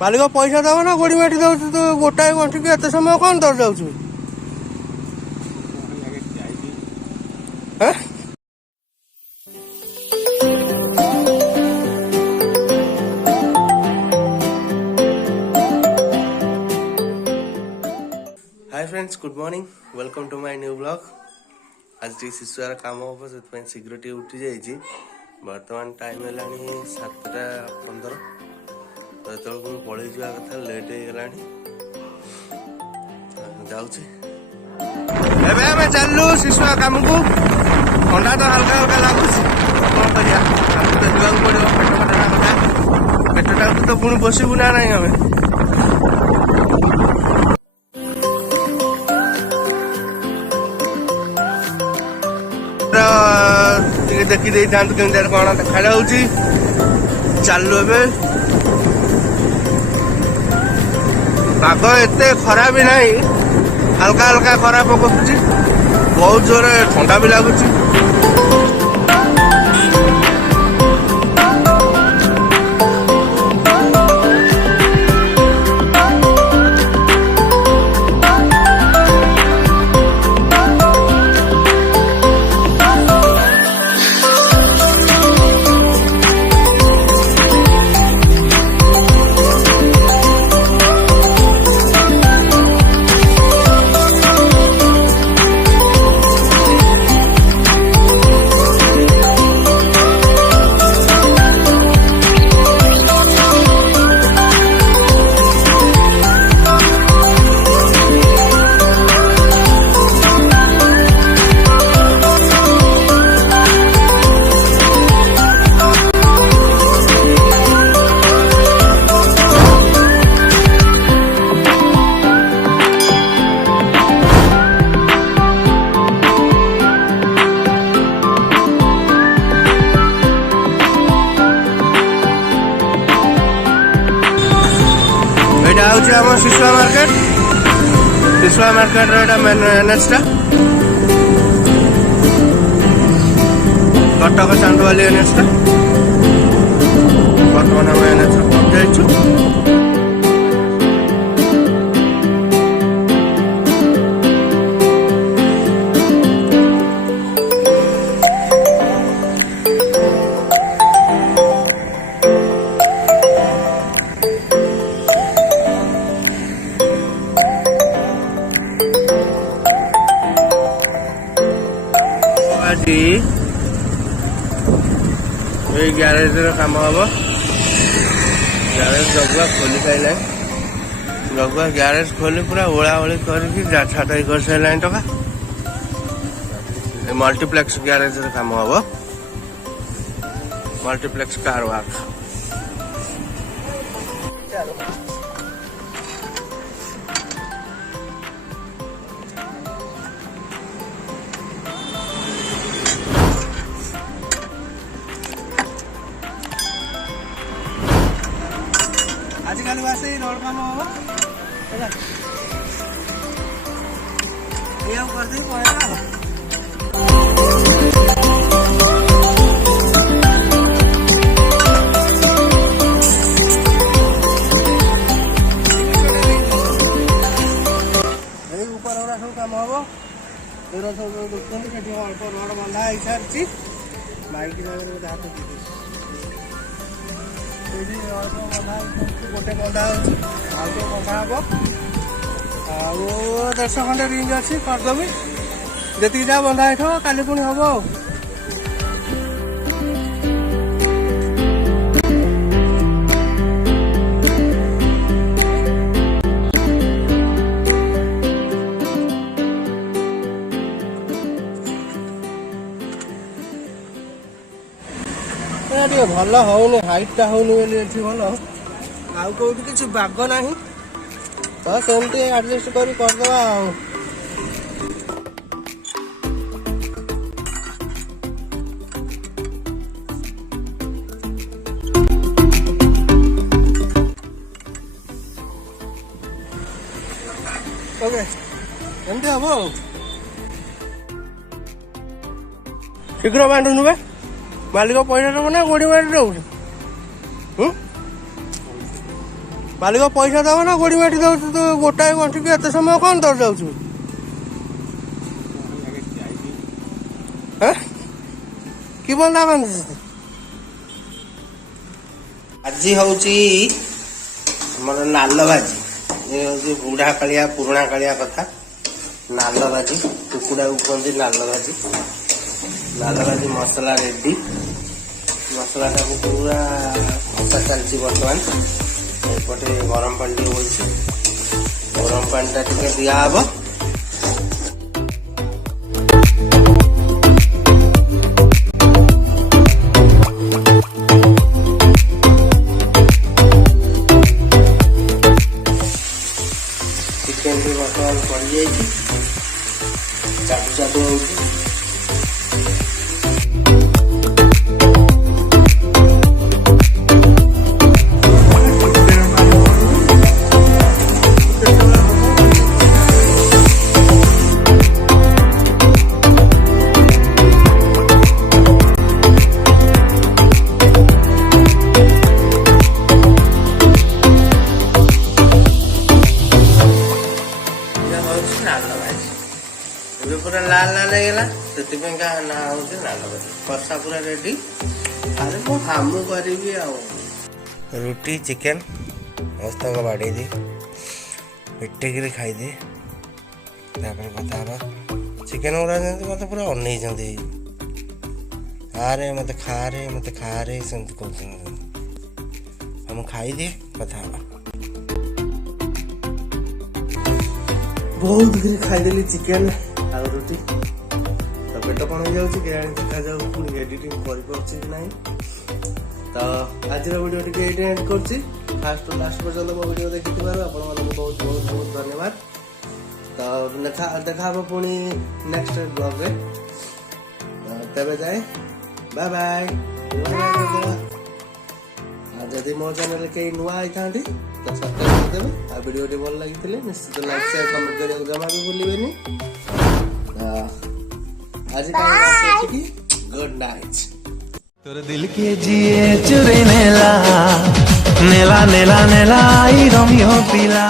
ମାଲିକ ପଇସା ଦବ ନା ଗୋଡି ମାଟି ଦଉଛୁ ତୁ ଗୋଟାଏ ଗଣ୍ଠିକି ଏତେ ସମୟ କଣ ଦର ଯାଉଛୁ? Hi friends, good morning, welcome to my new blog. आज टी शिशुआर काम हम से शीघ्र टी उठी जाइए। बर्तमान टाइम है 7:15 तो पलि जा कथा लेट हो गला जाऊे चलू शिशुआ काम को। ठंडा तो हल्का हल्का लगुच कौन करिया पड़ो पेट कटा तो पुणी बसबू ना नहीं आम देखी दे था केमती कौन देखा चलू ए पाग एते खरा भी नहीं, हल्का हल्का खरा पकड़ुची, बहुत जोर ठंडा भी लगुच। शिशुआ मार्केट मेन एनएच टा कटक चांदवाली एनएच टा बर्तमान आम एनएच पहुंचु। ग्यारेज काम हम ग्यारेज जगुआ खोली खाइल जगुआ ग्यारेज खोली पूरा ओला ओली करके छाटाई कर सारे टका मल्टीप्लेक्स ग्यारेज काम हम मल्टीप्लेक्स कार वर्क। आजिकल वैसे ही रोड काम होगा ये कर दी पड़ेगा। ऊपर और सब काम हम सब देखते अल्प रोड बंधा हो सारी बाइक हाथ गोटे बंधा बंधा हम आउ 150 खंडे रिंग अच्छी करदेवी जी जहाँ बंधा हो काली पुणी हम। भल होनी हाइटा होनी भल आउ कौट कि बाग ना तो सेमती एडजस्ट करदे। ओके एमती हम शीघ्र बांधुनु बे मालिक पैसा दब ना गोड़ी मारी दौ ମାଲିକ ପଇସା ଦବ ନା ଗୋଡି ମାଟି ଦଉଛୁ ତୁ ଗୋଟାଏ ଗଣ୍ଠିକି ଏତେ ସମୟ କଣ ଦର ଯାଉଛୁ? କି ବନ୍ଧା ବାନ୍ଧିଛି? ଆଜି ହଉଛି ଆମର ନାଲ ଭାଜି। ଏ ହଉଛି ବୁଢା କାଳିଆ ପୁରୁଣା କାଳିଆ କଥା। ନାଲ ଭାଜି, କୁକୁଡ଼ାକୁ କୁହନ୍ତି ନାଲ ଭାଜି। ନାଲ ଭାଜି ମସଲା ରେଡି। ମସଲାଟାକୁ ପୁରା କଷା ଚାଲିଛି ବର୍ତ୍ତମାନ। ଏପଟେ ଗରମ ପାଣି ଟିକେ ବଇଛି। ଗରମ ପାଣିଟା ଟିକେ ଦିଆହବ। ଚିକେନ ବି ବର୍ତ୍ତମାନ ପଡ଼ିଯାଇଛି। ଚାଟୁ ଚାଟୁ ହଉଛି। ଏବେ ପୁରା ଲାଲ ଲାଲ ହେଇଗଲା, ସେଥିପାଇଁକା ନା ହଉଛି ନାଲ ଭାଜି। କଷା ପୁରା ରେଡି। ଆରେ ମୁଁ ହାମୁ କରିବି ଆଉ। ରୁଟି ଚିକେନ ମସ୍ତକ ବାଡ଼େଇ ଦିଏ, ପେଟେକିରି ଖାଇଦିଏ, ତାପରେ କଥା ହବା। ଚିକେନ ଗୁଡ଼ା ଯେମିତି ମତେ ପୁରା ଅନେଇଛନ୍ତି, ଆରେ ମତେ ଖାରେ ମତେ ଖାରେ ସେମିତି କହୁଛନ୍ତି। ଆଉ ମୁଁ ଖାଇଦିଏ, କଥା ହବା। ବହୁତ କିଛି ଖାଇଦେଲି ଚିକେନ ଆଉ ରୁଟି, ତ ପେଟ କଣ ହେଇଯାଉଛି କେଜାଣି, ଦେଖାଯାଉ ପୁଣି ଏଡିଟିଂ କରିପାରୁଛି କି ନାହିଁ। ତ ଆଜିର ଭିଡ଼ିଓ ଟିକେ ଏଇଠି ଏଣ୍ଡ କରୁଛି। ଫାର୍ଷ୍ଟ ଟୁ ଲାଷ୍ଟ ପର୍ଯ୍ୟନ୍ତ ମୋ ଭିଡ଼ିଓ ଦେଖିଥିବାରୁ ଆପଣମାନଙ୍କୁ ବହୁତ ବହୁତ ବହୁତ ଧନ୍ୟବାଦ। ତ ଦେଖା ହବ ପୁଣି ନେକ୍ସଟ ବ୍ଲଗରେ। ତେବେ ଯାଏ ବାଏ ବାଏ। ଆଉ ଯଦି ମୋ ଚ୍ୟାନେଲରେ କେହି ନୂଆ ହେଇଥାନ୍ତି ତ ସବସ୍କ୍ରାଇବ କରିଦେବେ। ଆଉ ଭିଡ଼ିଓଟି ଭଲ ଲାଗିଥିଲେ ନିଶ୍ଚିତ ଲାଇକ୍ ସେୟାର କମେଣ୍ଟ କରିବାକୁ ଜମା ବି ଭୁଲିବେନି। आज का गुड नाइट। तोर दिल के जिए चुरे नेला नेला नेला नेला रोमियो पिला।